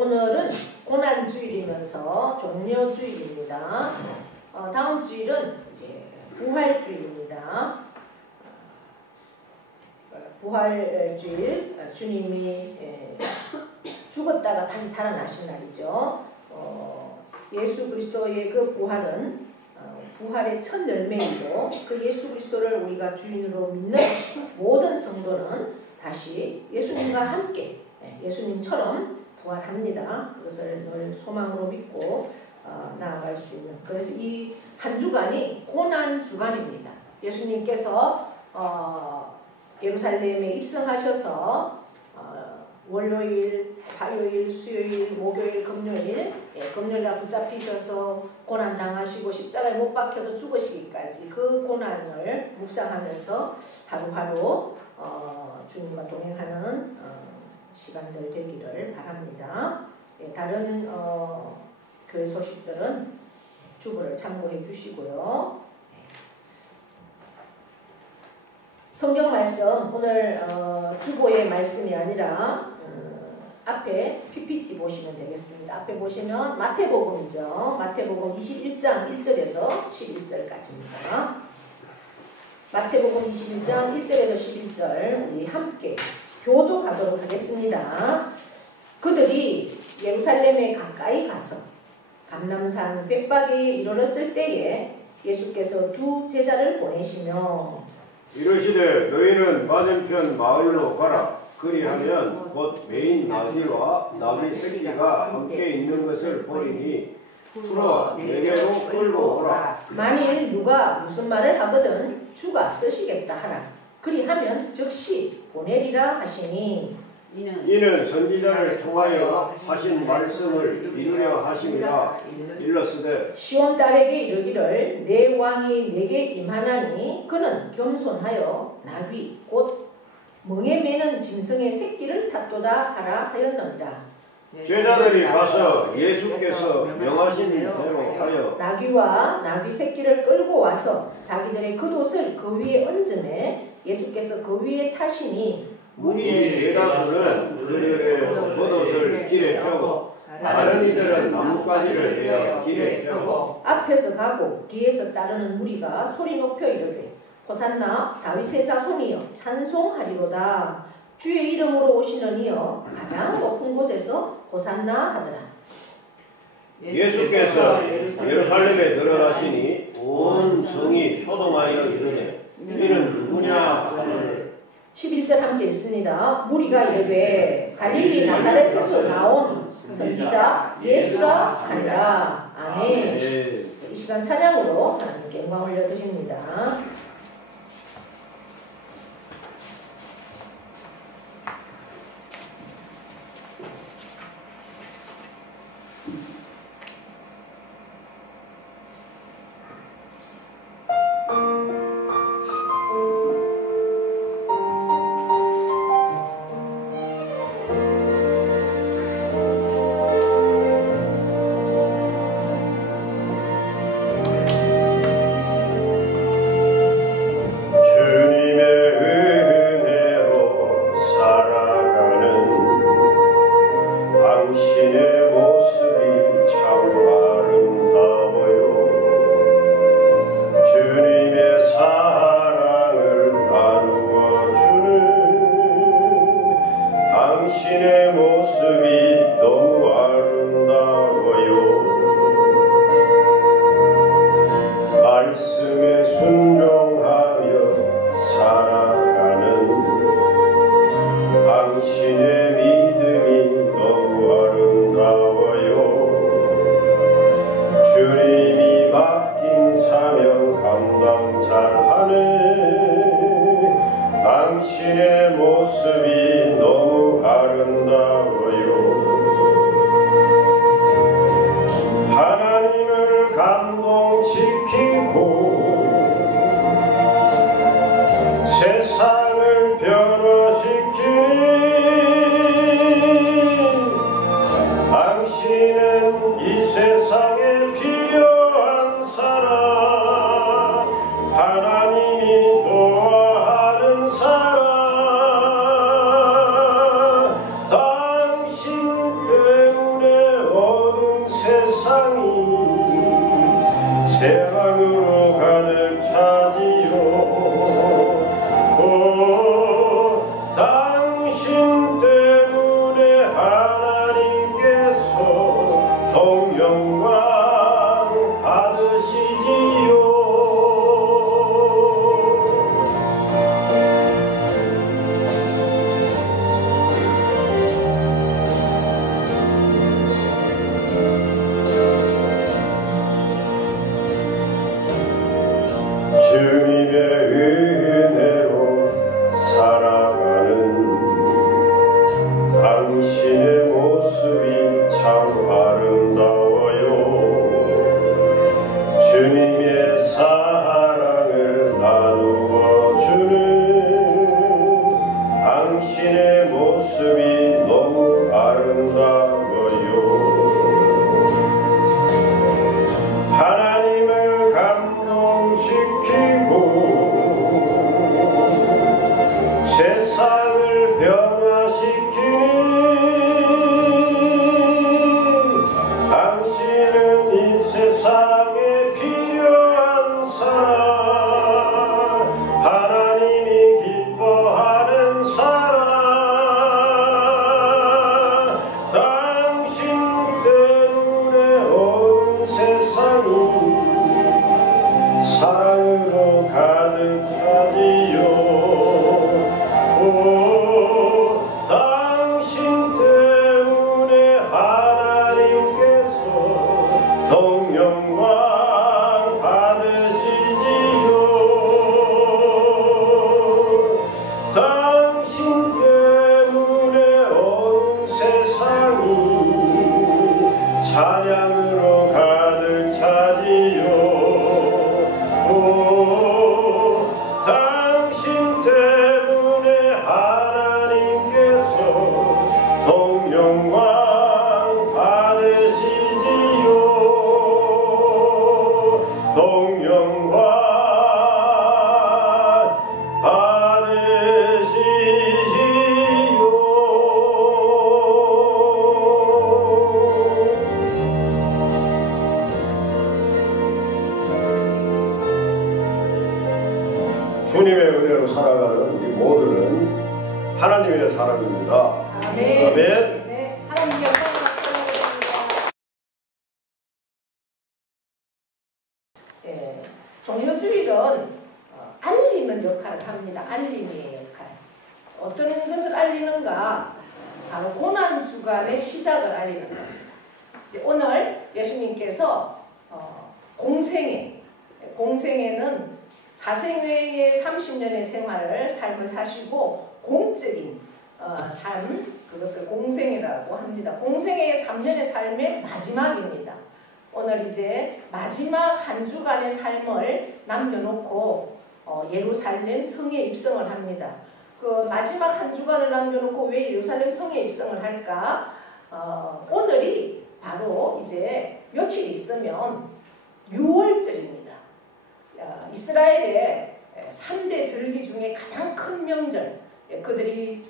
오늘은 고난주일이면서 종려주일입니다. 다음 주일은 이제 부활주일입니다. 부활주일, 주님이 죽었다가 다시 살아나신 날이죠. 예수 그리스도의 그 부활은 부활의 첫 열매이고, 그 예수 그리스도를 우리가 주인으로 믿는 모든 성도는 다시 예수님과 함께 예수님처럼 부활합니다. 그것을 늘 소망으로 믿고 나아갈 수 있는, 그래서 이 한 주간이 고난 주간입니다. 예수님께서 예루살렘에 입성하셔서 월요일, 화요일, 수요일, 목요일, 금요일, 금요일날 붙잡히셔서 고난 당하시고 십자가에 못 박혀서 죽으시기까지 그 고난을 묵상하면서 하루하루 주님과 동행하는 시간들 되기를 바랍니다. 다른 교회 소식들은 주보를 참고해 주시고요. 성경 말씀, 오늘 주보의 말씀이 아니라 앞에 PPT 보시면 되겠습니다. 앞에 보시면 마태복음이죠. 마태복음 21장 1절에서 11절까지입니다. 마태복음 21장 1절에서 11절 우리 함께 교도하도록 하겠습니다. 그들이 예루살렘에 가까이 가서 감람산 벳박에 이르렀을 때에 예수께서 두 제자를 보내시며 이르시되 너희는 맞은편 마을로 가라. 그리하면 곧 메인 나귀와 나귀 새끼가 함께 있는 것을 보리니 풀어 내게로 끌고 오라. 만일 누가 무슨 말을 하거든 주가 쓰시겠다 하라. 그리하면 즉시 보내리라 하시니 이는 선지자를 통하여 하신 말씀을 이루려 하심이라. 일렀으되 시온 딸에게 이르기를 내 왕이 내게 임하나니 그는 겸손하여 나귀 곧 멍에 매는 짐승의 새끼를 탔도다 하라 하였느니라. 제자들이 가서 예수께서 명하신 대로 하여 나귀와 나귀 새끼를 끌고 와서 자기들의 겉옷을 그 위에 얹음에 예수께서 그 위에 타시니 무리 대다수는 그들의 겉옷을 길에 펴고 다른 이들은 나뭇가지를 내어 길에 펴고 앞에서 가고 뒤에서 따르는 무리가 소리 높여 이르되 호산나 다윗의 자손이여 찬송하리로다. 주의 이름으로 오시는 이여 가장 높은 곳에서 호산나 하더라. 예수께서 예루살렘에 들어가시니 온 성이 소동하여 이르되 이는 누구냐 하거늘 11절 함께 읽습니다. 무리가 이르되 갈릴리 나사렛에서 나온 선지자 예수라 하니라. 아멘. 이 시간 찬양으로 하나님께 영광 올려드립니다. 세상이 재앙으로 가득 차지요. 당신 때문에 하나님께서 동영광 받으시지요. 주님의 은혜로 살아가는 당신의 모습이 참 아름다워요. 주님의 사랑을 나누어 주는 당신의 모습이 너무 아름다워요. 하나님을 감동시키고 세상을 변화시키는 당신은 이 세상에 필요한 사람, 하나님이 기뻐하는 사람, 당신 때문에 온 세상이 사랑으로 가득 차지요. 당신 때문에 하나님께서 동영광 받으시지요. 당신 때문에 온 세상이 찬양으로 가득 차지요. 당신 때문에 하나님께서 동영광 받으시지요. 동영광 받으시지요. 주님의 은혜로 살아가는 우리 모두는 하나님의 사람입니다. 아멘. 아멘. 네, 하나님께 영광을 드립니다. 네, 종료주일은 알리는 역할을 합니다. 알림의 역할. 어떤 것을 알리는가? 바로 고난주간의 시작을 알리는 겁니다. 이제 오늘 예수님께서 공생애는 사생애의 30년의 삶을 사시고 공적인 삶, 그것을 공생애라고 합니다. 공생애의 3년의 삶의 마지막입니다. 오늘 이제 마지막 한 주간의 삶을 남겨놓고 예루살렘 성에 입성을 합니다. 그 마지막 한 주간을 남겨놓고 왜 예루살렘 성에 입성을 할까? 오늘이 바로 이제 며칠 있으면 유월절입니다. 이스라엘의 3대 절기 중에 가장 큰 명절, 그들이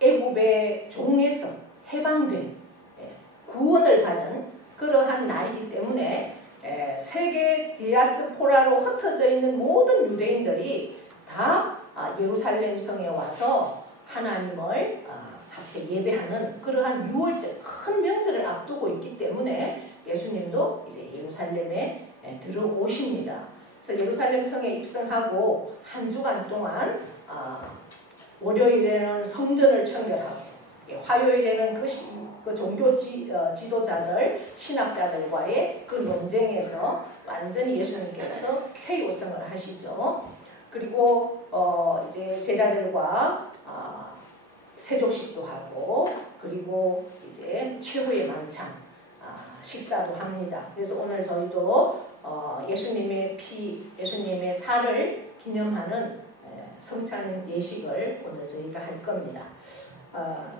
애굽의 종에서 해방된 구원을 받은 그러한 날이기 때문에 세계 디아스포라로 흩어져 있는 모든 유대인들이 다 예루살렘 성에 와서 하나님을 함께 예배하는 그러한 유월절 큰 명절을 앞두고 있기 때문에 예수님도 이제 예루살렘에 들어오십니다. 그래서 예루살렘 성에 입성하고 한 주간 동안 월요일에는 성전을 청결하고 화요일에는 그 종교 지도자들, 신학자들과의 그 논쟁에서 완전히 예수님께서 KO성을 하시죠. 그리고 이제 제자들과 세족식도 하고 그리고 이제 최후의 만찬 식사도 합니다. 그래서 오늘 저희도 예수님의 피, 예수님의 살을 기념하는 성찬 예식을 오늘 저희가 할 겁니다.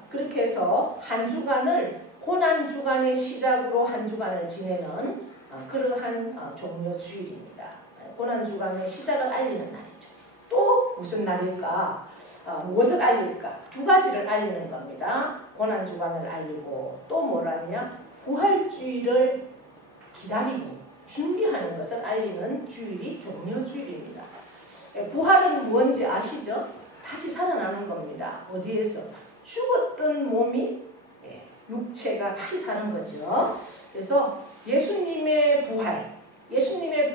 그렇게 해서 한 주간을 고난 주간의 시작으로 한 주간을 지내는 그러한 종료 주일입니다. 고난 주간의 시작을 알리는 날이죠. 또 무슨 날일까? 무엇을 알릴까? 두 가지를 알리는 겁니다. 고난주간을 알리고 또 뭐라냐? 부활주일을 기다리고 준비하는 것을 알리는 주일이 종려주일입니다. 부활은 뭔지 아시죠? 다시 살아나는 겁니다. 어디에서? 죽었던 몸이 육체가 다시 사는 거죠. 그래서 예수님의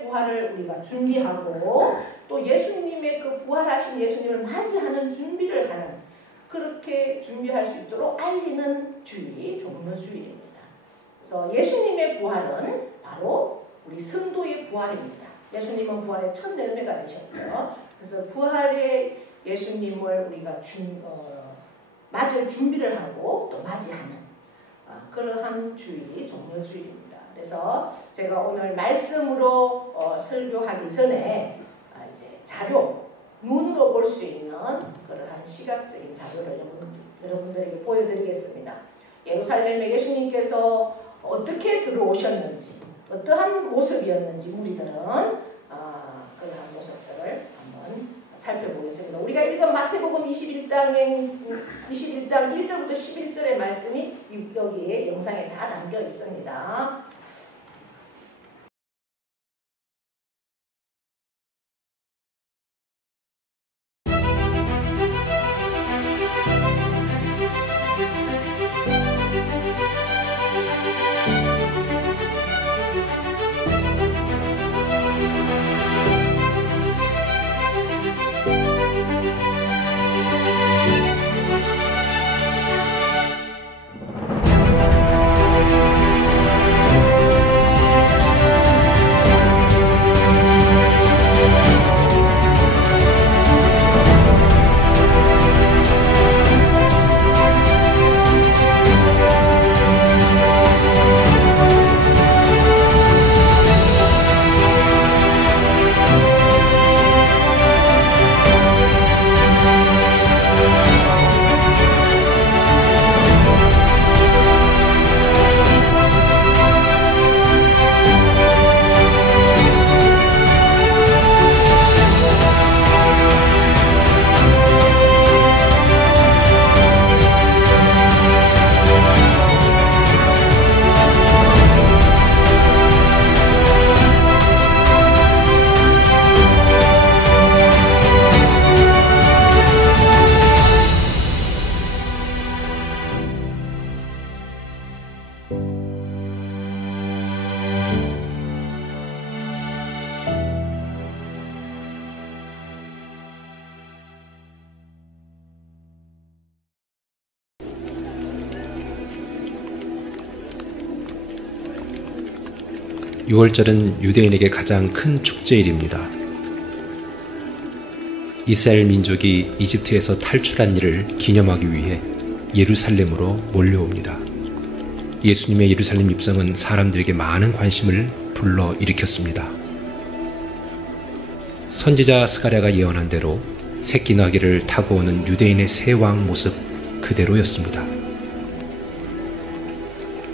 부활을 우리가 준비하고 또 예수님의 그 부활하신 예수님을 맞이하는 준비를 하는 그렇게 준비할 수 있도록 알리는 주일이 종려주일입니다. 그래서 예수님의 부활은 바로 우리 성도의 부활입니다. 예수님은 부활의 첫 열매가 되셨죠. 그래서 부활의 예수님을 우리가 맞을 준비를 하고 또 맞이하는 그러한 주일이 종려주일입니다. 그래서 제가 오늘 말씀으로 설교하기 전에 이제 자료, 눈으로 볼 수 있는 그러한 시각적인 자료를 여러분들에게 보여드리겠습니다. 예루살렘에 예수님께서 어떻게 들어오셨는지, 어떠한 모습이었는지 우리들은 그러한 모습들을 한번 살펴보겠습니다. 우리가 읽은 마태복음 21장 1절부터 11절의 말씀이 여기에 영상에 다 담겨 있습니다. (6월절은) 유대인에게 가장 큰 축제일입니다. 이스라엘 민족이 이집트에서 탈출한 일을 기념하기 위해 예루살렘으로 몰려옵니다. 예수님의 예루살렘 입성은 사람들에게 많은 관심을 불러일으켰습니다. 선지자 스가랴가 예언한 대로 새끼 나귀를 타고 오는 유대인의 새 왕 모습 그대로였습니다.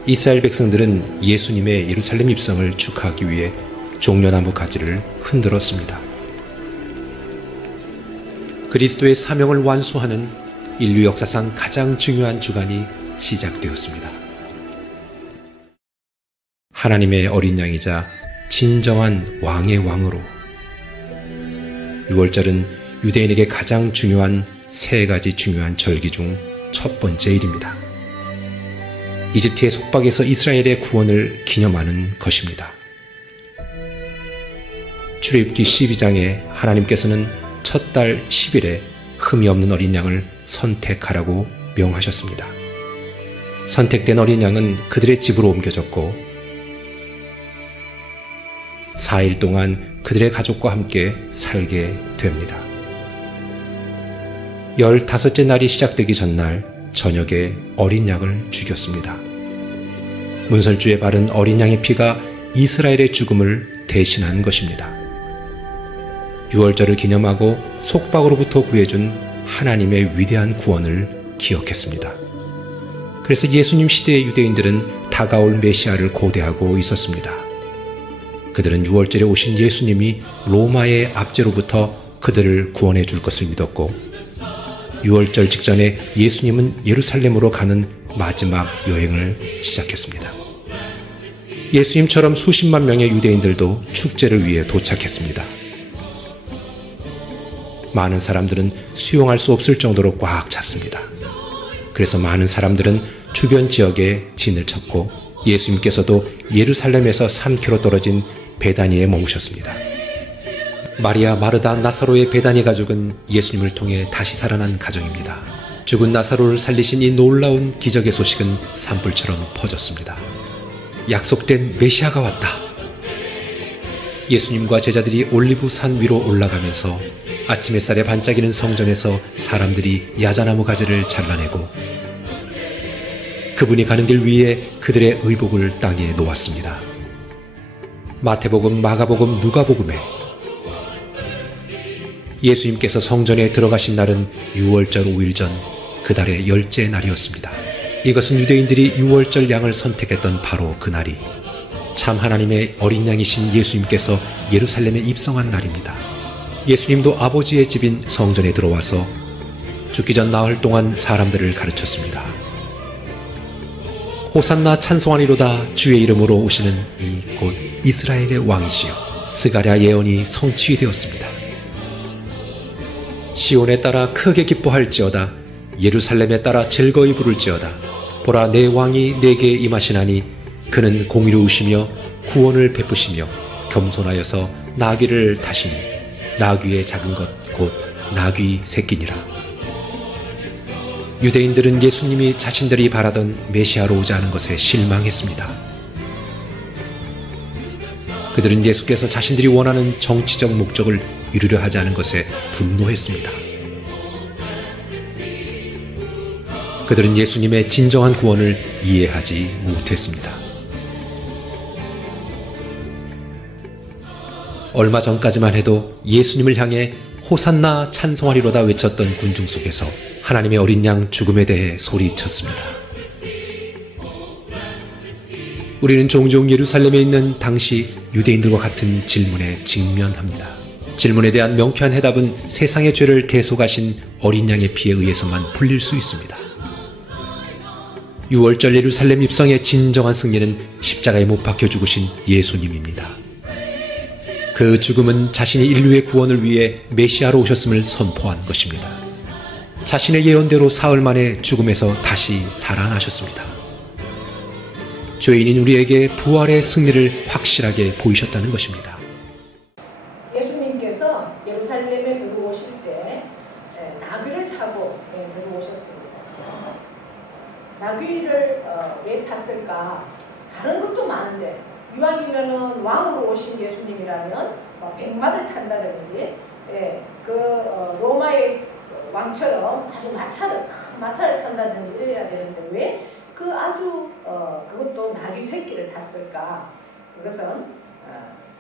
이스라엘 백성들은 예수님의 예루살렘 입성을 축하하기 위해 종려나무 가지를 흔들었습니다. 그리스도의 사명을 완수하는 인류 역사상 가장 중요한 주간이 시작되었습니다. 하나님의 어린 양이자 진정한 왕의 왕으로 6월절은 유대인에게 가장 중요한 세 가지 중요한 절기 중 첫 번째 일입니다. 이집트의 속박에서 이스라엘의 구원을 기념하는 것입니다. 출애굽기 12장에 하나님께서는 첫 달 10일에 흠이 없는 어린 양을 선택하라고 명하셨습니다. 선택된 어린 양은 그들의 집으로 옮겨졌고 4일 동안 그들의 가족과 함께 살게 됩니다. 15째 날이 시작되기 전날 저녁에 어린 양을 죽였습니다. 문설주에 바른 어린 양의 피가 이스라엘의 죽음을 대신한 것입니다. 6월절을 기념하고 속박으로부터 구해준 하나님의 위대한 구원을 기억했습니다. 그래서 예수님 시대의 유대인들은 다가올 메시아를 고대하고 있었습니다. 그들은 6월절에 오신 예수님이 로마의 압제로부터 그들을 구원해 줄 것을 믿었고 6월절 직전에 예수님은 예루살렘으로 가는 마지막 여행을 시작했습니다. 예수님처럼 수십만 명의 유대인들도 축제를 위해 도착했습니다. 많은 사람들은 수용할 수 없을 정도로 꽉 찼습니다. 그래서 많은 사람들은 주변 지역에 진을 쳤고 예수님께서도 예루살렘에서 3km 떨어진 베다니에 머무셨습니다. 마리아, 마르다, 나사로의 베다니 가족은 예수님을 통해 다시 살아난 가정입니다. 죽은 나사로를 살리신 이 놀라운 기적의 소식은 산불처럼 퍼졌습니다. 약속된 메시아가 왔다. 예수님과 제자들이 올리브 산 위로 올라가면서 아침 햇살에 반짝이는 성전에서 사람들이 야자나무 가지를 잘라내고 그분이 가는 길 위에 그들의 의복을 땅에 놓았습니다. 마태복음, 마가복음, 누가복음에 예수님께서 성전에 들어가신 날은 6월절 5일 전 그 달의 10째 날이었습니다. 이것은 유대인들이 6월절 양을 선택했던 바로 그 날이 참 하나님의 어린 양이신 예수님께서 예루살렘에 입성한 날입니다. 예수님도 아버지의 집인 성전에 들어와서 죽기 전 나흘 동안 사람들을 가르쳤습니다. 호산나 찬송하리로다 주의 이름으로 오시는 이 곧 이스라엘의 왕이시여. 스가랴 예언이 성취 되었습니다. 시온에 따라 크게 기뻐할지어다. 예루살렘에 따라 즐거이 부를지어다. 보라 내 왕이 내게 임하시나니 그는 공의로우시며 구원을 베푸시며 겸손하여서 나귀를 타시니 나귀의 작은 것 곧 나귀 새끼니라. 유대인들은 예수님이 자신들이 바라던 메시아로 오지 않은 것에 실망했습니다. 그들은 예수께서 자신들이 원하는 정치적 목적을 이루려 하지 않은 것에 분노했습니다. 그들은 예수님의 진정한 구원을 이해하지 못했습니다. 얼마 전까지만 해도 예수님을 향해 호산나 찬송하리로다 외쳤던 군중 속에서 하나님의 어린 양 죽음에 대해 소리쳤습니다. 우리는 종종 예루살렘에 있는 당시 유대인들과 같은 질문에 직면합니다. 질문에 대한 명쾌한 해답은 세상의 죄를 대속하신 어린 양의 피에 의해서만 풀릴 수 있습니다. 6월절 예루살렘 입성의 진정한 승리는 십자가에 못 박혀 죽으신 예수님입니다. 그 죽음은 자신이 인류의 구원을 위해 메시아로 오셨음을 선포한 것입니다. 자신의 예언대로 사흘 만에 죽음에서 다시 살아나셨습니다. 죄인인 우리에게 부활의 승리를 확실하게 보이셨다는 것입니다. 예수님께서 예루살렘에 들어오실 때 나귀를 타고 들어오셨습니다. 나귀를 왜 탔을까? 다른 것도 많은데 이왕이면은 왕으로 오신 예수님이라면 백마를 탄다든지 로마의 왕처럼 아주 큰 마차를 탄다든지 이래야 되는데 왜 그 아주 그것도 나귀 새끼를 탔을까? 그것은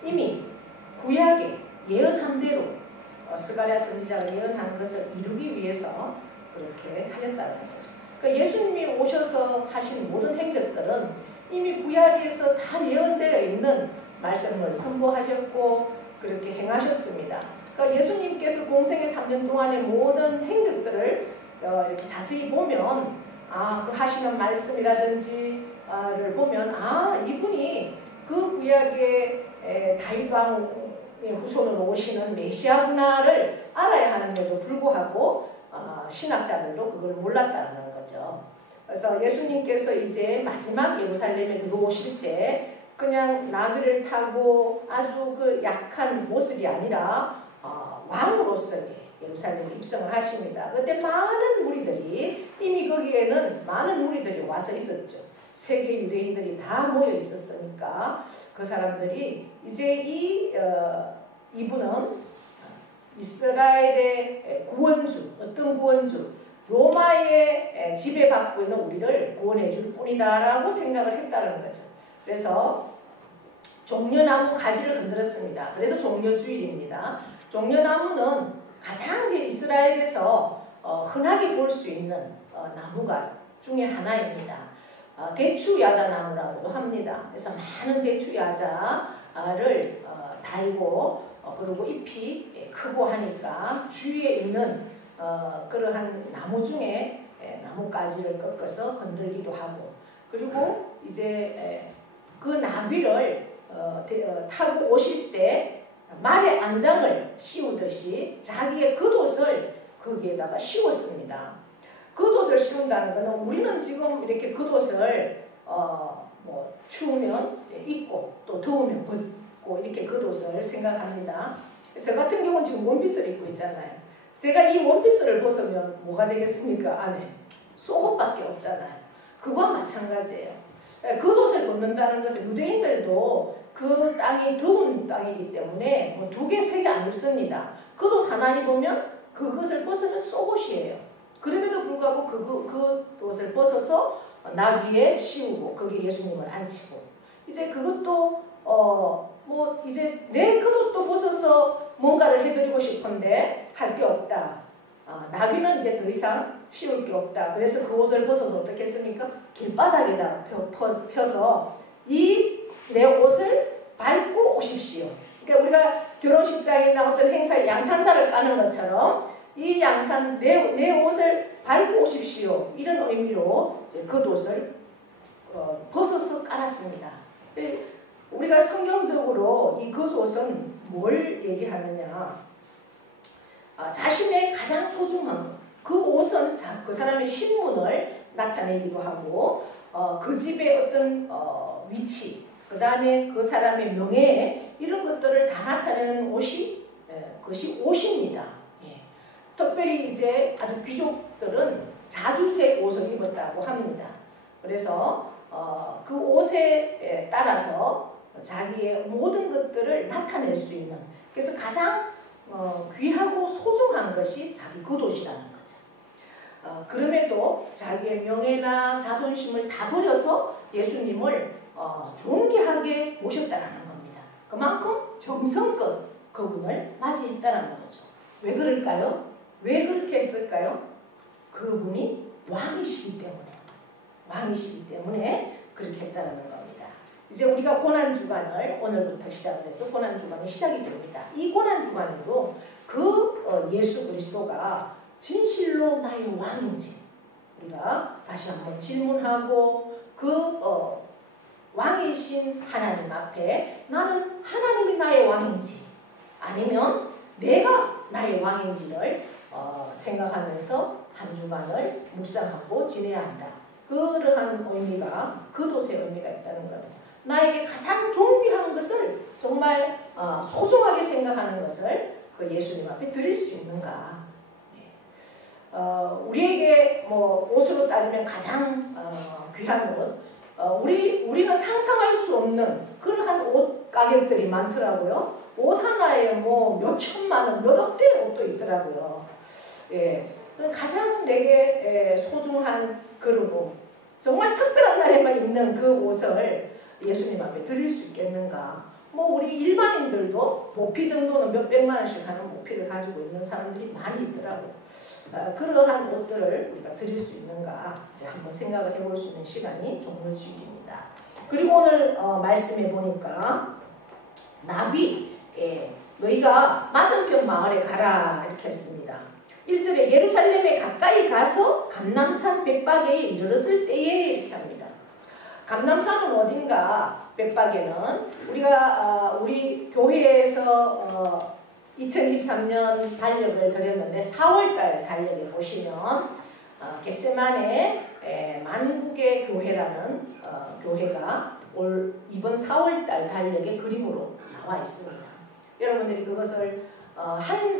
이미 구약에 예언한 대로 스가랴 선지자가 예언한 것을 이루기 위해서 그렇게 하셨다는 거죠. 그러니까 예수님이 오셔서 하신 모든 행적들은 이미 구약에서 다 예언되어 있는 말씀을 선포하셨고 그렇게 행하셨습니다. 그러니까 예수님께서 공생의 3년 동안의 모든 행적들을 이렇게 자세히 보면 그 하시는 말씀이라든지를 보면 이분이 그 구약의 다윗 왕의 후손으로 오시는 메시아구나를 알아야 하는데도 불구하고 신학자들도 그걸 몰랐다는 거죠. 그래서 예수님께서 이제 마지막 예루살렘에 들어오실 때 그냥 나귀를 타고 아주 그 약한 모습이 아니라 왕으로서 예루살렘에 입성을 하십니다. 그때 많은 무리들이 이미 거기에는 많은 무리들이 와서 있었죠. 세계 유대인들이 다 모여 있었으니까 그 사람들이 이제 이분은 이스라엘의 구원주, 어떤 구원주, 로마의 지배받고 있는 우리를 구원해 줄 뿐이다라고 생각을 했다는 거죠. 그래서 종려나무 가지를 흔들었습니다. 그래서 종려주일입니다. 종려나무는 가장 이스라엘에서 흔하게 볼 수 있는 나무가 중에 하나입니다. 대추야자나무라고도 합니다. 그래서 많은 대추야자를 달고 그리고 잎이 크고 하니까 주위에 있는 그러한 나무 중에 나뭇가지를 꺾어서 흔들기도 하고, 그리고 이제 그 나귀를 타고 오실 때 말의 안장을 씌우듯이 자기의 겉옷을 거기에다가 씌웠습니다. 겉옷을 씌운다는 것은 우리는 지금 이렇게 겉옷을 뭐 추우면 입고 또 더우면 벗고 이렇게 겉옷을 생각합니다. 저 같은 경우는 지금 원피스를 입고 있잖아요. 제가 이 원피스를 벗으면 뭐가 되겠습니까? 안에 속옷밖에 없잖아요. 그거와 마찬가지예요. 겉옷을 벗는다는 것은 유대인들도 그 땅이 더운 땅이기 때문에 뭐 2개, 3개 안 입습니다. 겉옷 하나 입으면 그것을 벗으면 속옷이에요. 그럼에도 불구하고 그 옷을 벗어서 나귀에 씌우고 거기에 예수님을 앉히고, 이제 그것도 뭐 이제 내 겉옷도 벗어서 뭔가를 해드리고 싶은데 할 게 없다. 나귀는 이제 더 이상 씌울 게 없다. 그래서 그 옷을 벗어서 어떻게 했습니까? 길바닥에다 펴서 이 내 옷을 밟고 오십시오. 그러니까 우리가 결혼식장이나 어떤 행사에 양탄자를 까는 것처럼 이 양탄 내 옷을 밟고 오십시오. 이런 의미로 이제 겉옷을 벗어서 깔았습니다. 우리가 성경적으로 이 겉옷은 뭘 얘기하느냐? 자신의 가장 소중한 것. 그 옷은 그 사람의 신분을 나타내기도 하고, 그 집의 어떤 위치, 그 다음에 그 사람의 명예, 이런 것들을 다 나타내는 옷이 그것이 옷입니다. 예. 특별히 이제 아주 귀족들은 자주색 옷을 입었다고 합니다. 그래서 그 옷에 따라서 자기의 모든 것들을 나타낼 수 있는, 그래서 가장 귀하고 소중한 것이 자기 겉옷이라는 거죠. 그럼에도 자기의 명예나 자존심을 다 버려서 예수님을 존귀하게 모셨다는 겁니다. 그만큼 정성껏 그분을 맞이했다는 거죠. 왜 그럴까요? 왜 그렇게 했을까요? 그분이 왕이시기 때문에 그렇게 했다는 겁니다. 이제 우리가 고난주간을 오늘부터 시작을 해서 고난주간이 시작이 됩니다. 이 고난주간에도 그 예수 그리스도가 진실로 나의 왕인지 우리가 다시 한번 질문하고, 그 왕이신 하나님 앞에 나는 하나님이 나의 왕인지 아니면 내가 나의 왕인지를 생각하면서 한 주간을 묵상하고 지내야 한다. 그러한 의미가, 겉옷의 의미가 있다는 겁니다. 나에게 가장 존귀한 것을 정말 소중하게 생각하는 것을 그 예수님 앞에 드릴 수 있는가. 우리에게 뭐 옷으로 따지면 가장 귀한 옷, 우리는 상상할 수 없는 그러한 옷 가격들이 많더라고요. 옷 하나에 뭐 몇 천만 원, 몇 억대의 옷도 있더라고요. 예, 가장 내게 소중한 그리고 정말 특별한 날에만 입는 그 옷을 예수님 앞에 드릴 수 있겠는가? 뭐 우리 일반인들도 모피 정도는 몇 백만 원씩 하는 모피를 가지고 있는 사람들이 많이 있더라고요. 그러한 옷들을 우리가 드릴 수 있는가 이제 한번 생각을 해볼 수 있는 시간이 종료주일입니다. 그리고 오늘 말씀해 보니까 나비, 너희가 맞은편 마을에 가라 이렇게 했습니다. 1절에 예루살렘에 가까이 가서 감람산 벳박에 이르렀을 때에 이렇게 합니다. 감람산은 어딘가? 벳박에는 우리가 우리 교회에서 2023년 달력을 드렸는데 4월달 달력에 보시면 겟세마네 만국의 교회라는 교회가 이번 4월달 달력의 그림으로 나와 있습니다. 여러분들이 그것을 한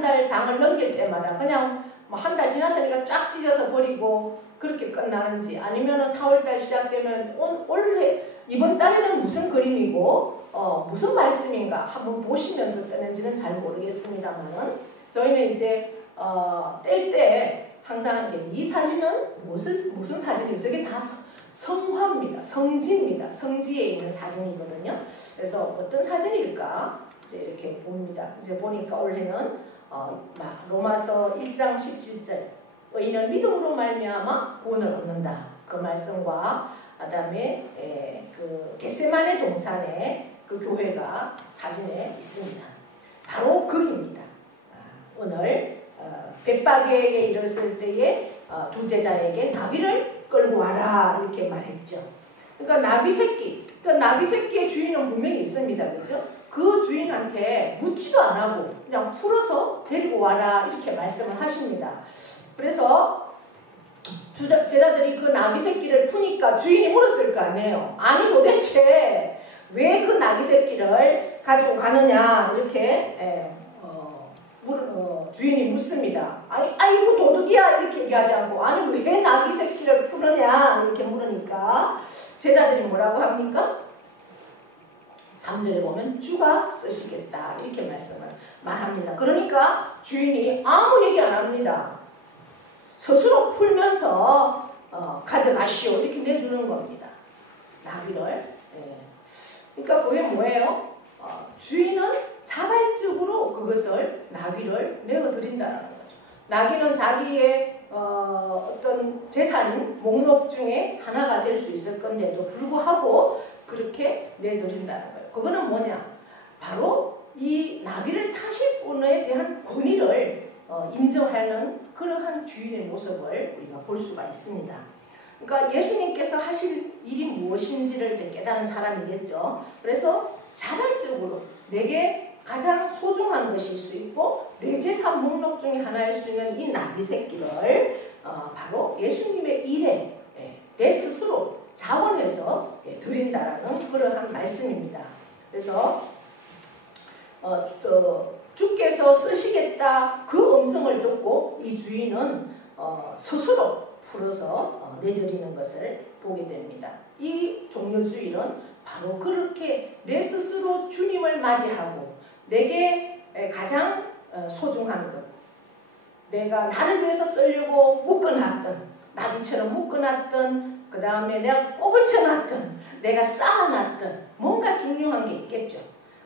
달 장을 넘길 때마다 그냥 뭐 한 달 지났으니까 쫙 찢어서 버리고 그렇게 끝나는지, 아니면 4월달 시작되면 올해 이번 달에는 무슨 그림이고 무슨 말씀인가 한번 보시면서 뜨는지는 잘 모르겠습니다만은 저희는 이제 뗄 때 항상 이 사진은 무슨 사진이죠? 이게 다 성화입니다. 성지입니다. 성지에 있는 사진이거든요. 그래서 어떤 사진일까 이제 이렇게 봅니다. 이제 보니까 올해는 로마서 1장 17절 의인은 믿음으로 말미암아 구원을 얻는다. 그 말씀과 그다음에 그 겟세마네 동산에 그 교회가 사진에 있습니다. 바로 거기입니다. 오늘 벳바게에 이르렀을 때에 두 제자에게 나귀를 끌고 와라 이렇게 말했죠. 그러니까 나귀 새끼의 주인은 분명히 있습니다. 그죠? 그 주인한테 묻지도 안 하고 그냥 풀어서 데리고 와라 이렇게 말씀을 하십니다. 그래서 제자들이 그 나귀 새끼를 푸니까 주인이 물었을 거 아니에요. 아니 도대체 왜 그 나귀 새끼를 가지고 가느냐 이렇게 주인이 묻습니다. 아니 아이고 도둑이야 이렇게 얘기하지 않고 아니 왜 나귀 새끼를 푸느냐 이렇게 물으니까 제자들이 뭐라고 합니까? 3절에 보면 주가 쓰시겠다 이렇게 말합니다. 그러니까 주인이 아무 얘기 안 합니다. 스스로 풀면서 가져가시오 이렇게 내주는 겁니다. 나귀를. 그러니까 그게 뭐예요? 주인은 자발적으로 그것을 나귀를 내어드린다는 거죠. 나귀는 자기의 어떤 재산 목록 중에 하나가 될 수 있을 건데도 불구하고 그렇게 내드린다는 거예요. 그거는 뭐냐? 바로 이 나귀를 타실 분에 대한 권위를 인정하는 그러한 주인의 모습을 우리가 볼 수가 있습니다. 그러니까 예수님께서 하실 일이 무엇인지를 깨달은 사람이겠죠. 그래서 자발적으로 내게 가장 소중한 것일 수 있고 내 재산 목록 중에 하나일 수 있는 이 나귀 새끼를 바로 예수님의 일에 내 스스로 자원해서 드린다라는 그러한 말씀입니다. 그래서 주께서 쓰시겠다 그 음성을 듣고 이 주인은 스스로 풀어서 내드리는 것을 보게 됩니다. 이 종려주일은 바로 그렇게 내 스스로 주님을 맞이하고 내게 가장 소중한 것, 내가 나를 위해서 쓰려고 묶어놨던 나귀처럼 묶어놨던 그 다음에 내가 꼽을 쳐놨던 내가 쌓아놨던 뭔가 중요한 게 있겠죠.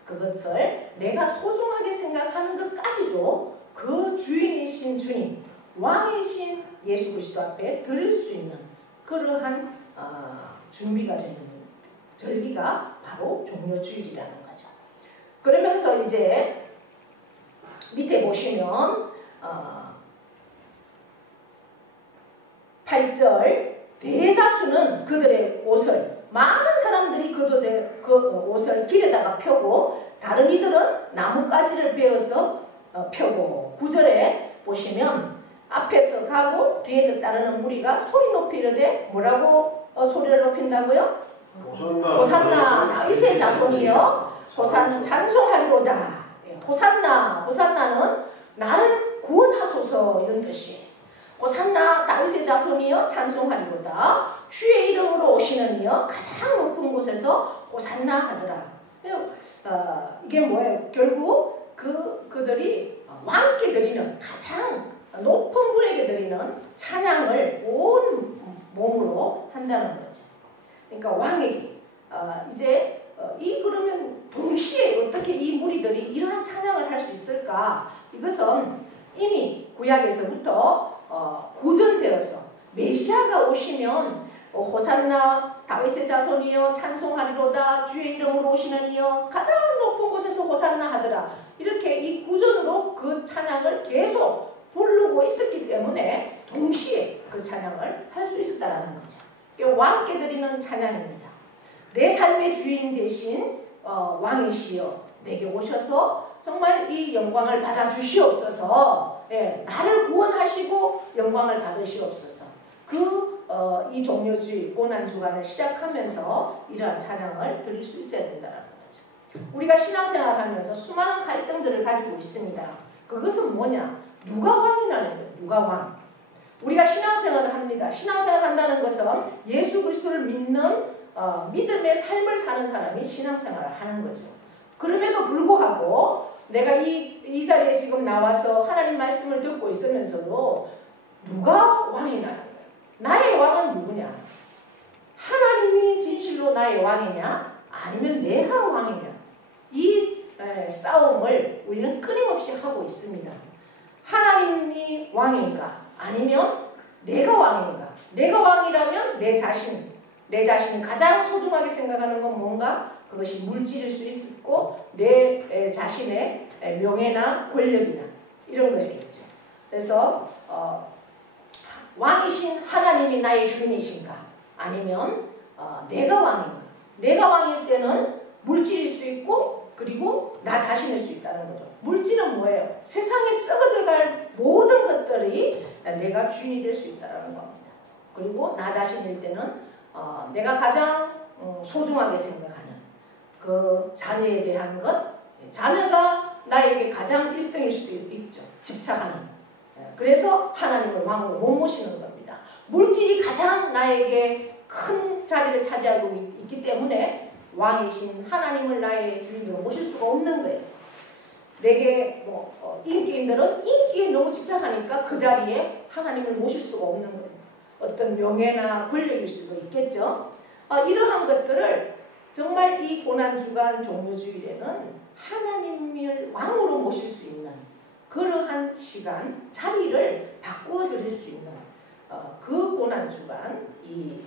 그것을 내가 소중하게 생각하는 것까지도 그 주인이신 주님, 왕이신 예수 그리스도 앞에 드릴 수 있는 그러한 준비가 되는 절기가 바로 종려주일이라는 거죠. 그러면서 이제 밑에 보시면 8절 대다수는 그들의 옷을 많은 사람들이 그 옷을 길에다가 펴고 다른 이들은 나뭇가지를 베어서 펴고 9절에 보시면 앞에서 가고 뒤에서 따르는 무리가 소리 높이 이르되 뭐라고 소리를 높인다고요? 호산나 다윗의 자손이여 호산나 찬송하리로다. 호산나는 나를 구원하소서 이런 뜻이에요. 호산나 다윗의 자손이여 찬송하리로다. 주의 이름으로 오시는 이여 가장 높은 곳에서 호산나 하더라. 이게 뭐예요? 결국 그들이 왕께 드리는 가장 높은 분에게 드리는 찬양을 온 몸으로 한다는 거죠. 그러니까 왕에게 이제 그러면 동시에 어떻게 이 무리들이 이러한 찬양을 할 수 있을까? 이것은 이미 구약에서부터 고전되어서 메시아가 오시면 호산나 다윗의 자손이여 찬송하리로다 주의 이름으로 오시는 이여 가장 높은 곳에서 호산나 하더라. 이렇게 이 구전으로 그 찬양을 계속 부르고 있었기 때문에 동시에 그 찬양을 할 수 있었다는 거죠. 왕께 드리는 찬양입니다. 내 삶의 주인 대신 왕이시여 내게 오셔서 정말 이 영광을 받아주시옵소서. 나를 구원하시고 영광을 받으시옵소서. 이 종려주일 고난주간을 시작하면서 이러한 찬양을 드릴 수 있어야 된다는 거죠. 우리가 신앙생활을 하면서 수많은 갈등들을 가지고 있습니다. 그것은 뭐냐? 누가 왕이라는 거예요. 누가 왕. 우리가 신앙생활을 합니다. 신앙생활을 한다는 것은 예수 그리스도를 믿는 믿음의 삶을 사는 사람이 신앙생활을 하는 거죠. 그럼에도 불구하고 내가 이 자리에 지금 나와서 하나님 말씀을 듣고 있으면서도 누가 왕이라는 거예요. 나의 왕은 누구냐? 하나님이 진실로 나의 왕이냐? 아니면 내가 왕이냐? 이 싸움을 우리는 끊임없이 하고 있습니다. 하나님이 왕인가? 아니면 내가 왕인가? 내가 왕이라면 내 자신이 가장 소중하게 생각하는 건 뭔가? 그것이 물질일 수 있고 내 자신의 명예나 권력이나 이런 것이겠죠. 그래서 왕이신 하나님이 나의 주인이신가? 아니면 내가 왕인가? 내가 왕일 때는 물질일 수 있고 그리고 나 자신일 수 있다는 거죠. 물질은 뭐예요? 세상에 썩어져갈 모든 것들이 내가 주인이 될 수 있다는 겁니다. 그리고 나 자신일 때는 내가 가장 소중하게 생각하는 그 자녀에 대한 것, 자녀가 나에게 가장 1등일 수도 있죠. 집착하는. 그래서 하나님을 왕으로 못 모시는 겁니다. 물질이 가장 나에게 큰 자리를 차지하고 있기 때문에 왕이신 하나님을 나의 주인으로 모실 수가 없는 거예요. 내게 인기인들은 인기에 너무 집착하니까 그 자리에 하나님을 모실 수가 없는 거예요. 어떤 명예나 권력일 수도 있겠죠. 이러한 것들을 정말 이 고난주간 종료주일에는 하나님을 왕으로 모실 수 있는 그러한 시간, 자리를 바꾸어 드릴 수 있는 그 고난주간 이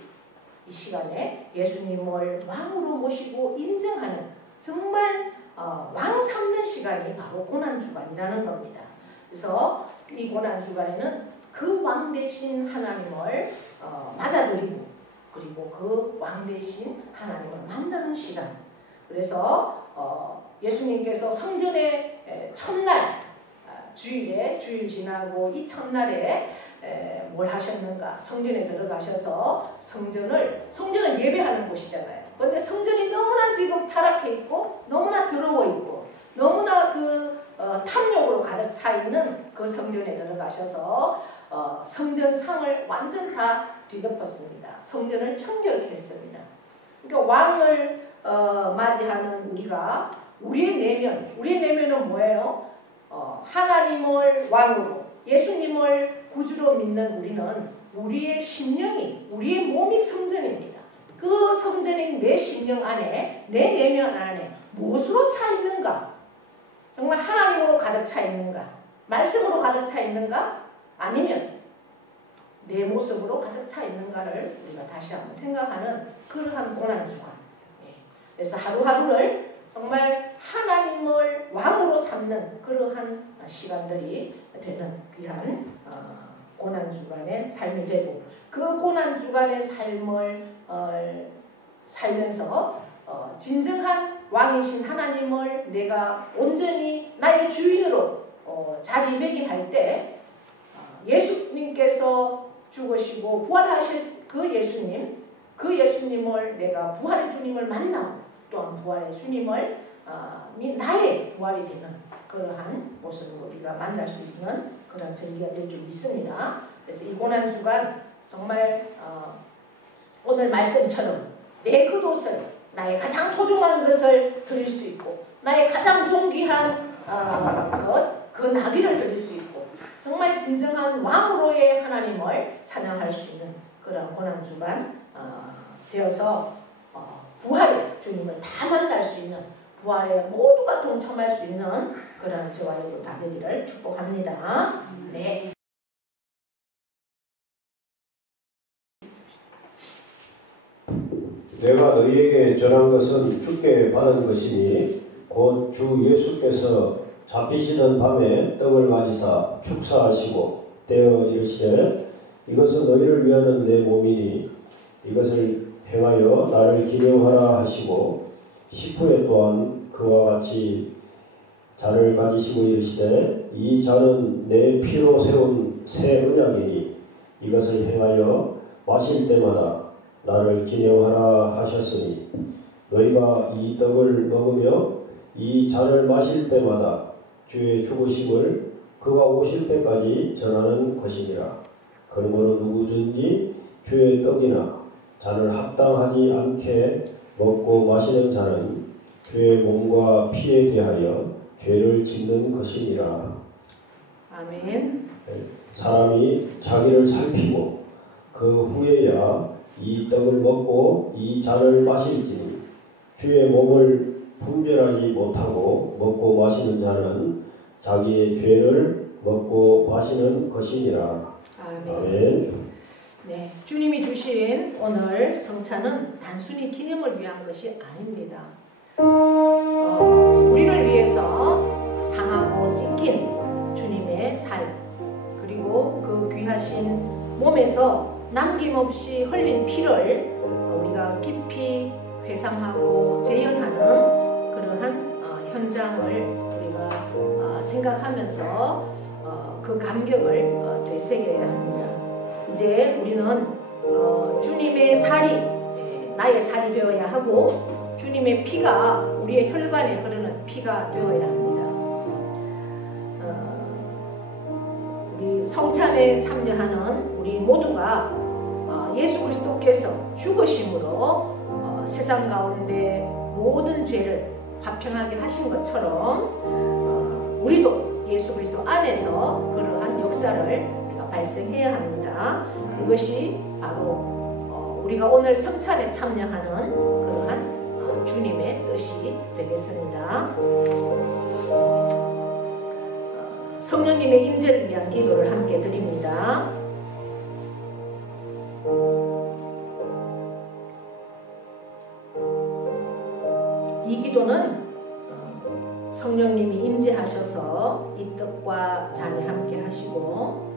시간에 예수님을 왕으로 모시고 인정하는 정말 왕 삼는 시간이 바로 고난주간이라는 겁니다. 그래서 이 고난주간에는 그 왕 대신 하나님을 맞아들이고 그리고 그 왕 대신 하나님을 만나는 시간. 그래서 예수님께서 성전의 첫날 주일에 주일 지나고 이 첫날에 뭘 하셨는가? 성전에 들어가셔서 성전은 예배하는 곳이잖아요. 그런데 성전이 너무나 지금 타락해 있고 너무나 더러워 있고 너무나 그 탐욕으로 가득 차 있는 그 성전에 들어가셔서 성전 상을 완전 다 뒤덮었습니다. 성전을 청결케 했습니다. 그러니까 왕을 맞이하는 우리가 우리의 내면은 뭐예요? 하나님을 왕으로 예수님을 구주로 믿는 우리는 우리의 심령이 우리의 몸이 성전입니다. 그 성전인 내 심령 안에 내 내면 안에 무엇으로 차 있는가? 정말 하나님으로 가득 차 있는가? 말씀으로 가득 차 있는가? 아니면 내 모습으로 가득 차 있는가를 우리가 다시 한번 생각하는 그러한 고난주간. 그래서 하루하루를 정말 하나님을 왕으로 삼는 그러한 시간들이 되는 귀한 고난주간의 삶이 되고 그 고난주간의 삶을 살면서 진정한 왕이신 하나님을 내가 온전히 나의 주인으로 자리매김할 때 예수님께서 죽으시고 부활하실 그 예수님을 내가 부활의 주님을 만나고 또한 부활의 주님을 나의 부활이 되는 그러한 모습으로 우리가 만날 수 있는 그런 절기가 될 줄 믿습니다. 그래서 이 고난주간 정말 오늘 말씀처럼 내 그옷을 나의 가장 소중한 것을 드릴 수 있고 나의 가장 존귀한 그 나귀를 드릴 수 있고 정말 진정한 왕으로의 하나님을 찬양할 수 있는 그런 고난주간 되어서 부활의 주님을 다 만날 수 있는 부활에 모두가 동참할 수 있는 그런 저와 여러분 다 되기를 축복합니다. 네. 내가 너희에게 전한 것은 주께 받은 것이니 곧 주 예수께서 잡히시던 밤에 떡을 가지사 축사하시고 떼어 이르시되 이것은 너희를 위하는 내 몸이니 이것을 행하여 나를 기념하라 하시고 식후에 또한 그와 같이 잔을 가지시고 이르시되 이 잔은 내 피로 세운 새 언약이니 이것을 행하여 마실 때마다 나를 기념하라 하셨으니 너희가 이 떡을 먹으며 이 잔을 마실 때마다 주의 죽으심을 그가 오실 때까지 전하는 것이니라. 그러므로 누구든지 주의 떡이나 잔을 합당하지 않게 먹고 마시는 자는 주의 몸과 피에 대하여 죄를 짓는 것이니라. 아멘. 사람이 자기를 살피고 그 후에야 이 떡을 먹고 이 잔을 마실지니 주의 몸을 분별하지 못하고 먹고 마시는 자는 자기의 죄를 먹고 마시는 것이니라. 아멘. 아멘. 네, 주님이 주신 오늘 성찬은 단순히 기념을 위한 것이 아닙니다. 우리를 위해서 상하고 찢긴 주님의 삶 몸에서 남김없이 흘린 피를 우리가 깊이 회상하고 재현하는 그러한 현장을 우리가 생각하면서 그 감격을 되새겨야 합니다. 이제 우리는 주님의 살이 나의 살이 되어야 하고 주님의 피가 우리의 혈관에 흐르는 피가 되어야 합니다. 우리 성찬에 참여하는 우리 모두가 예수 그리스도께서 죽으심으로 세상 가운데 모든 죄를 화평하게 하신 것처럼 우리도 예수 그리스도 안에서 그러한 역사를 우리가 발생해야 합니다. 이것이 바로 우리가 오늘 성찬에 참여하는 그러한 주님의 뜻이 되겠습니다. 성령님의 임재를 위한 기도를 함께 드립니다. 이 기도는 성령님이 임재하셔서 이 떡과 잔에 함께 하시고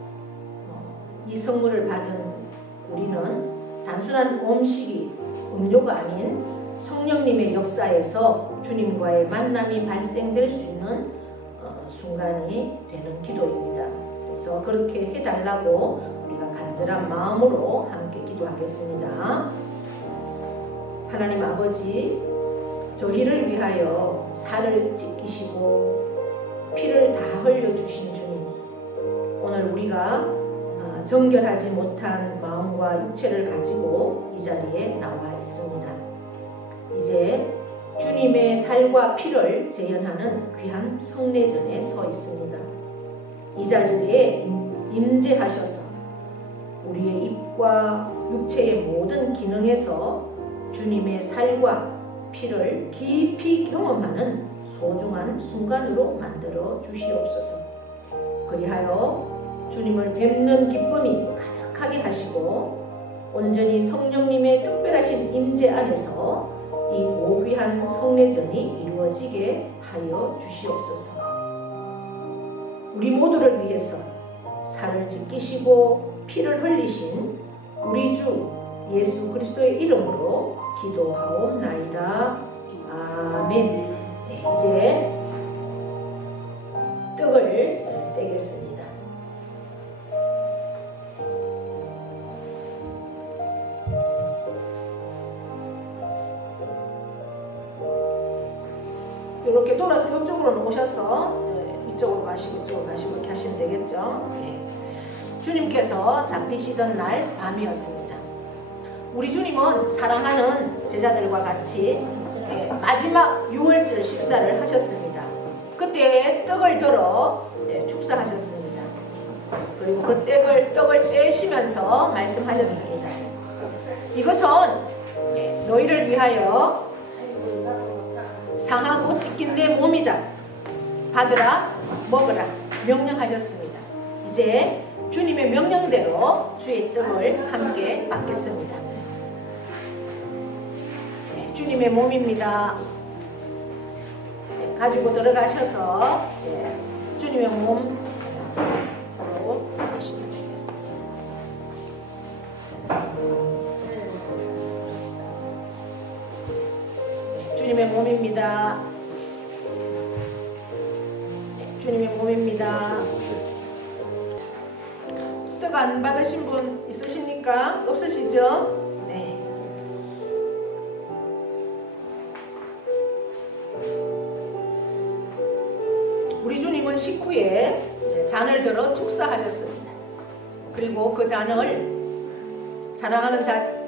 이 선물을 받은 우리는 단순한 음식이 음료가 아닌 성령님의 역사에서 주님과의 만남이 발생될 수 있는 순간이 되는 기도입니다. 그래서 그렇게 해달라고 우리가 간절한 마음으로 함께 기도하겠습니다. 하나님 아버지, 저희를 위하여 살을 찢기시고 피를 다 흘려주신 주님, 오늘 우리가 정결하지 못한 마음과 육체를 가지고 이 자리에 나와 있습니다. 이제 주님의 살과 피를 재현하는 귀한 성례전에 서 있습니다. 이 자리에 임재하셔서 우리의 입과 육체의 모든 기능에서 주님의 살과 피를 깊이 경험하는 소중한 순간으로 만들어 주시옵소서. 그리하여 주님을 뵙는 기쁨이 가득하게 하시고 온전히 성령님의 특별하신 임재 안에서 이 고귀한 성례전이 이루어지게 하여 주시옵소서. 우리 모두를 위해서 살을 찢기시고 피를 흘리신 우리 주 예수 그리스도의 이름으로 기도하옵나이다. 아멘. 네, 이제 떡을 떼겠습니다. 이렇게 돌아서 이쪽으로 오셔서 이쪽으로 가시고 이쪽으로 가시고 이렇게 하시면 되겠죠. 네. 주님께서 잡히시던 날 밤이었습니다. 우리 주님은 사랑하는 제자들과 같이 마지막 유월절 식사를 하셨습니다. 그때 떡을 들어 축사하셨습니다. 그리고 그 떡을 떼시면서 말씀하셨습니다. 이것은 너희를 위하여 상하고 찢긴 내 몸이다. 받으라, 먹으라 명령하셨습니다. 이제 주님의 명령대로 주의 떡을 함께 받겠습니다. 주님의 몸입니다. 가지고 들어가셔서 주님의 몸으로 하시면 되겠습니다. 주님의 몸입니다. 주님의 몸입니다. 떡 안 받으신 분 있으십니까? 없으시죠? 네. 우리 주님은 식후에 잔을 들어 축사하셨습니다. 그리고 그 잔을 사랑하는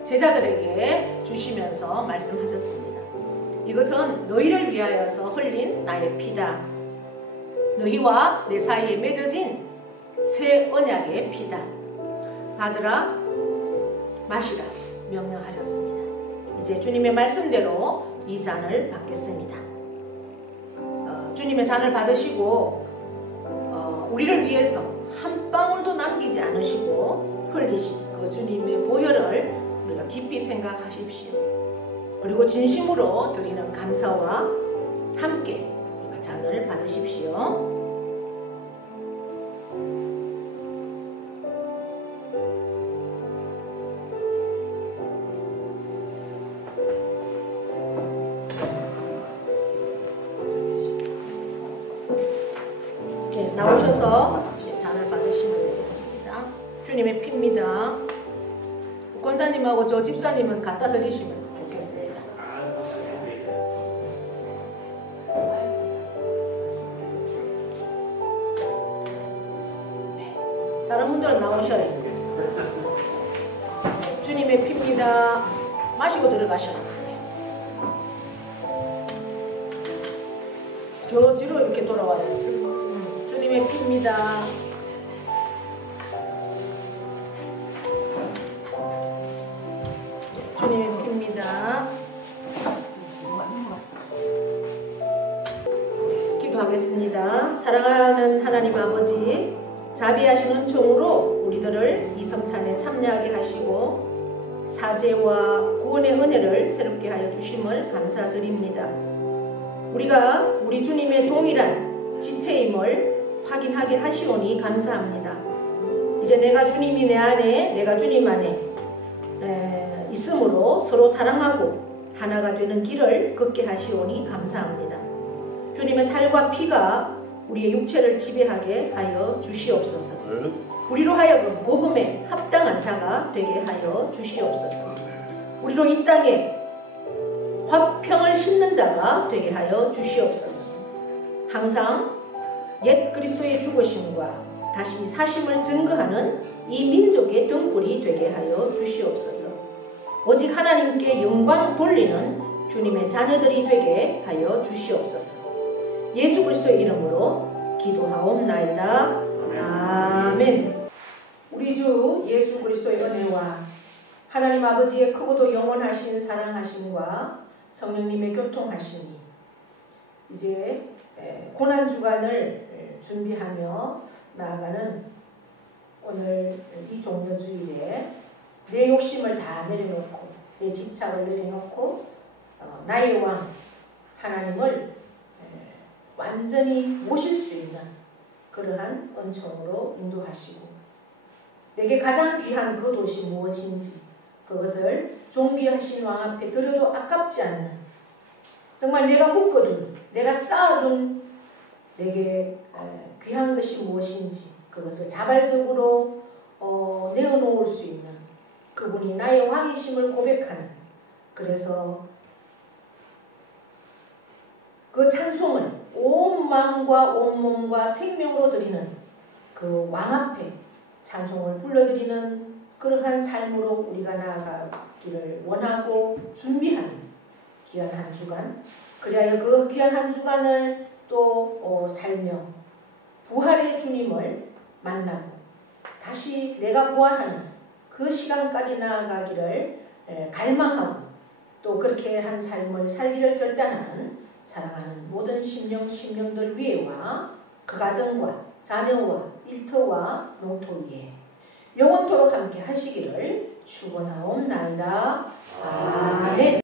제자들에게 주시면서 말씀하셨습니다. 이것은 너희를 위하여서 흘린 나의 피다. 너희와 내 사이에 맺어진 새 언약의 피다. 받으라, 마시라 명령하셨습니다. 이제 주님의 말씀대로 이 잔을 받겠습니다. 주님의 잔을 받으시고 우리를 위해서 한 방울도 남기지 않으시고 흘리신 그 주님의 보혈을 우리가 깊이 생각하십시오. 그리고 진심으로 드리는 감사와 함께 우리가 잔을 받으십시오. 나오셔서 잔을 받으시면 되겠습니다. 주님의 피입니다. 권사님하고 저 집사님은 갖다 드리시면 좋겠습니다. 다른 분들은 나오셔야 돼요. 주님의 피입니다. 마시고 들어가셔야 돼요. 저 뒤로 이렇게 돌아와야지. 주님의 피입니다. 주님의 피입니다. 기도하겠습니다. 사랑하는 하나님 아버지, 자비하신 은총으로 우리들을 이 성찬에 참여하게 하시고 사죄와 구원의 은혜를 새롭게 하여 주심을 감사드립니다. 우리가 우리 주님의 동일한 지체임을 확인하게 하시오니 감사합니다. 이제 내가 주님이 내 안에, 내가 주님 안에 있으므로 서로 사랑하고 하나가 되는 길을 걷게 하시오니 감사합니다. 주님의 살과 피가 우리의 육체를 지배하게 하여 주시옵소서. 우리로 하여금 복음에 합당한 자가 되게 하여 주시옵소서. 우리로 이 땅에 화평을 심는 자가 되게 하여 주시옵소서. 항상 옛 그리스도의 죽으심과 다시 사심을 증거하는 이 민족의 등불이 되게 하여 주시옵소서. 오직 하나님께 영광 돌리는 주님의 자녀들이 되게 하여 주시옵소서. 예수 그리스도의 이름으로 기도하옵나이다. 아멘. 우리 주 예수 그리스도의 은혜와 하나님 아버지의 크고도 영원하신 사랑하심과 성령님의 교통하심이 이제 고난주간을 준비하며 나아가는 오늘 이 종려주일에 내 욕심을 다 내려놓고 내 집착을 내려놓고 나의 왕 하나님을 완전히 모실 수 있는 그러한 은총으로 인도하시고 내게 가장 귀한 그것이 무엇인지 그것을 존귀하신 왕 앞에 드려도 아깝지 않는 정말 내가 묶어둔 내가 쌓아둔 내게 귀한 것이 무엇인지 그것을 자발적으로 내어놓을 수 있는 그분이 나의 왕이심을 고백하는 그래서 그 찬송을 온 마음과 온 몸과 생명으로 드리는 그 왕 앞에 찬송을 불러드리는 그러한 삶으로 우리가 나아가기를 원하고 준비하는 귀한 한 주간 그리하여 그 귀한 한 주간을 또 살며 부활의 주님을 만나고 다시 내가 부활하는 그 시간까지 나아가기를 갈망하고 또 그렇게 한 삶을 살기를 결단하는 사랑하는 모든 심령들 위에와 그 가정과 자녀와 일터와 농토 위에 영원토록 함께 하시기를 축원하옵나이다. 아멘.